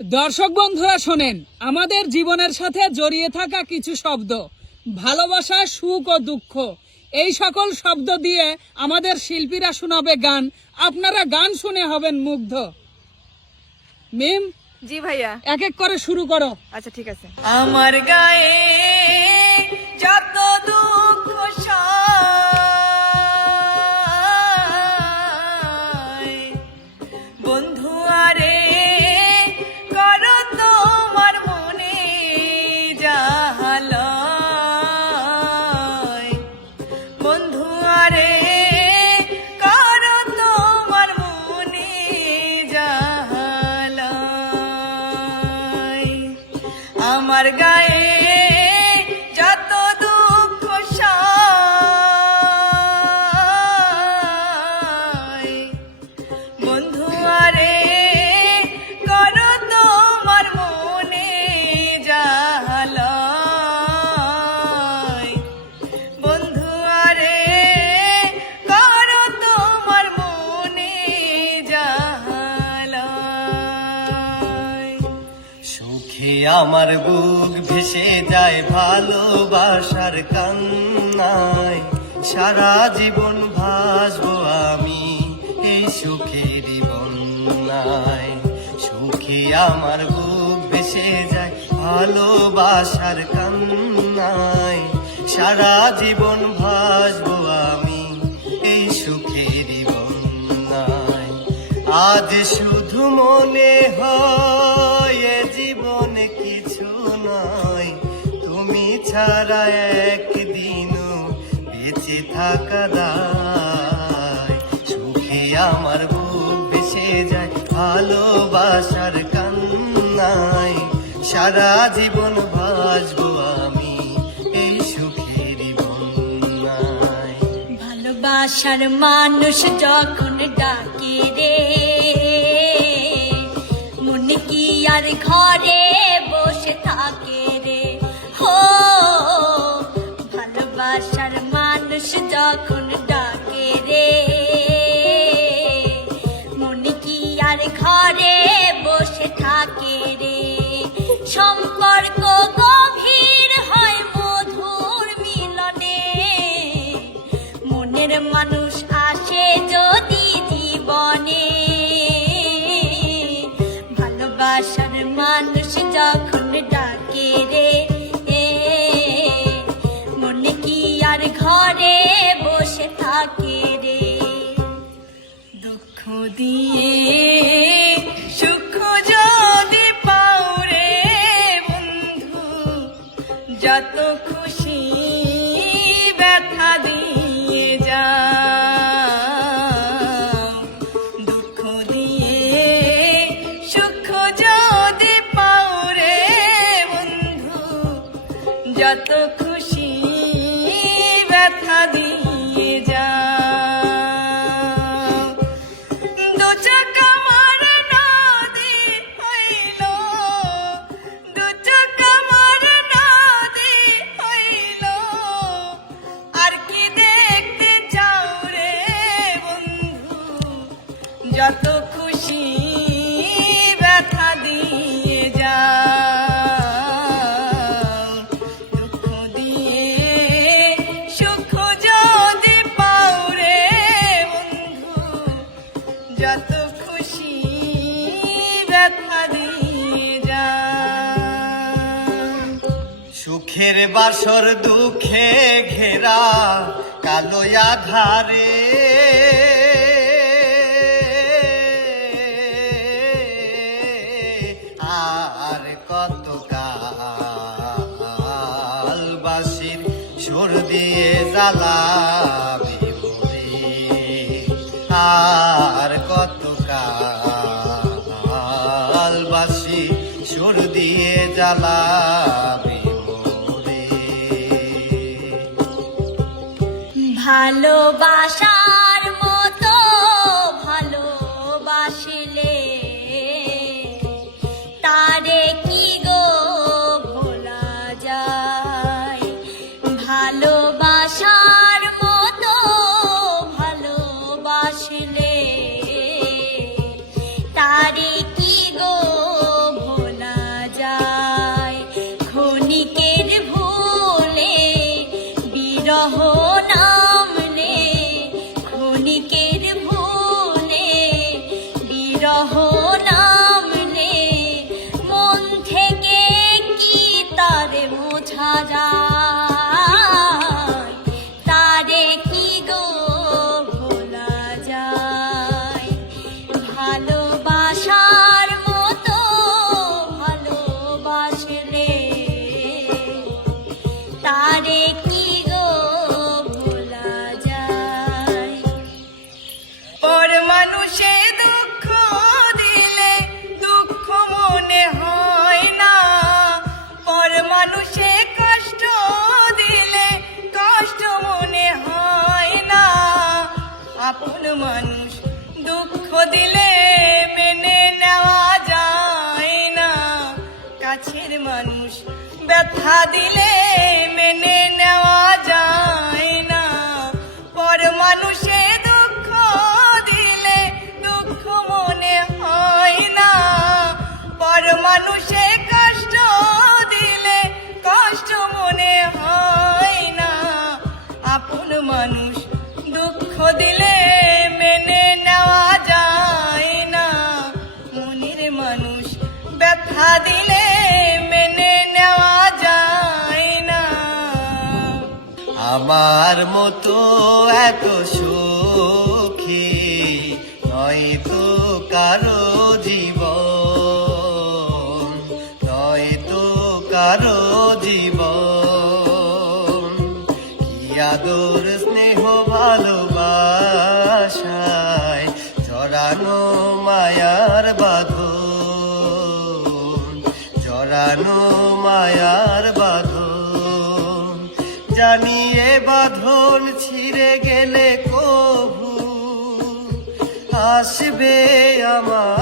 দর্শক বন্ধুরা শোনেন আমাদের জীবনের সাথে জড়িয়ে থাকা কিছু শব্দ ভালোবাসা সুখ ও দুঃখ এই সকল শব্দ দিয়ে আমাদের শিল্পীরা শোনাবে গান। আপনারা গান শুনে হবেন মুগ্ধ। মিম? জি ভাইয়া। এক এক করে শুরু করো। আচ্ছা ঠিক আছে। আমার গায়ে যত সুখে আমার বুক ভেসে যায় ভালোবাসার কান্নায়। সারা জীবন ভাসবো আমি এই সুখেরই বন্যায়। সুখে আমার বুক ভেসে যায় ভালোবাসার কান্নায়। সারা জীবন ভাসবো আমি এই সুখেরই বন্যায়। আজ শুধু মনে হয় সারা জীবন বাসব আমি এই সুখের ভালোবাসার মানুষ যখন ডাকে রে, মনে কি আর ঘরে দুঃখ সুখের বাসর দুঃখে ঘেরা কালো আধারে। আর কত কাল বাসির সুর দিয়ে জ্বালাবি আর কত কাল বাসি সুর দিয়ে জ্বালাবি ভালোবাসার মতো ভালোবাসিলে। তারে কি গো ভোলা যায়? ভালোবাসার মতো ভালোবাসিলে। তারে কি গো ভোলা যায়? ক্ষণিকের ভুলে বিরহ কথা দিলে মেনে নেওয়া যায় না। পর মানুষে দুঃখ দিলে দুঃখ মনে হয় না। পর মানুষে কষ্ট দিলে কষ্ট মনে হয় না। আপন মানুষ দুঃখ দিলে আমার মতো এত সুখী নয় তো কারও জীব নয় তো কারও জীবন। আসবে আমার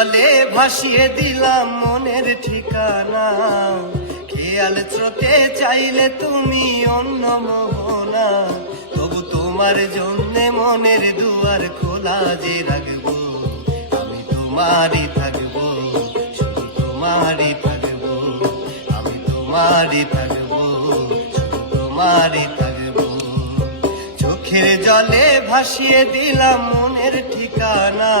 জলে ভাসিয়ে দিলাম মনের ঠিকানা। খেয়াল চোখে চাইলে তুমি অন্য মোহনা। তবু তোমার জন্যে মনের দুয়ার খোলা যে রাখব, আমি তোমারই থাকব, শুধু তোমারই থাকব, আমি তোমারই থাকব, শুধু তোমারই থাকব। চোখের জলে ভাসিয়ে দিলাম মনের ঠিকানা।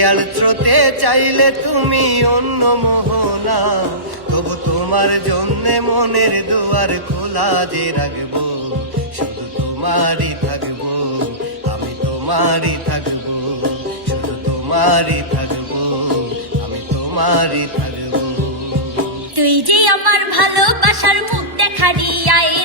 খেয়াল চোতে চাইলে তুমি অন্য মোহনা। তবু তোমার জন্যে মনের দুয়ার খোলা যে রাখব, শুধু তোমারই থাকব, আমি তোমারই থাকব, শুধু তোমারই থাকব, আমি তোমারই থাকব। তুই যে আমার ভালোবাসার মুখ দেখারি আয়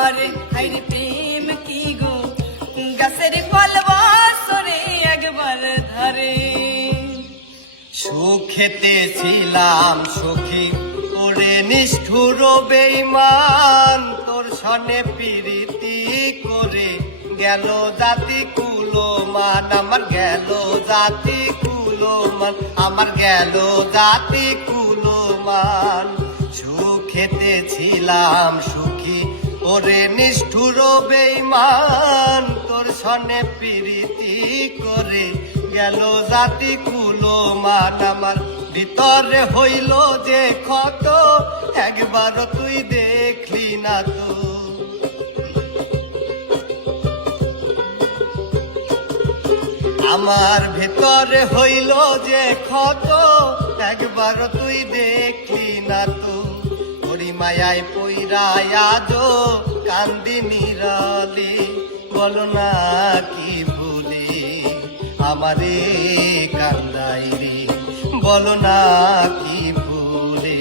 করে হাইরে প্রেম কি গো গাছের ফল সরে একবার ধরে সুখেতে ছিলাম সখী, ওরে নিষ্ঠুর বেইমান তোর সনে পিরিতি করে গেল জাতি কুলো মান আমার গেল জাতি কুলো মান আমার গেল জাতি কুলো কুলোমান। সুখেতে ছিলাম সুখ ওরে নিষ্ঠুর বেইমান তোর সনে পিরিতি করে গেল জাতি কুলো মান আমার ভিতরে হইল যে ক্ষত, একবার তুই দেখলি না তো। আমার ভেতরে হইল যে ক্ষত, একবার তুই দেখলি না তো। মায়ায় পইরায় আজো কান্দি নিরালি। বলো না কি ভুলি, আমারে কান্দাই রে। বলো না কি ভুলে,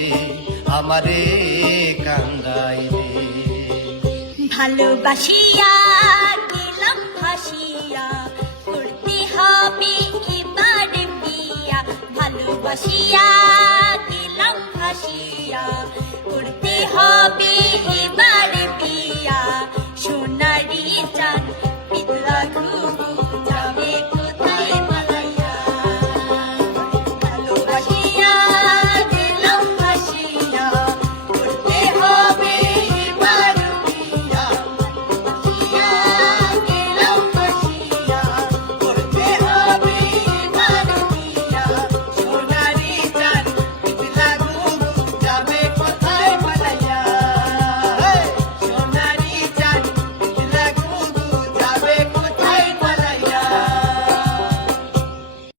আমারে কান্দাই রে। ভালোবাসিয়া গেলাম ভাসিয়া করতে হবে এবার বিয়া ভালোবাসিয়া হবে এবার বিয়া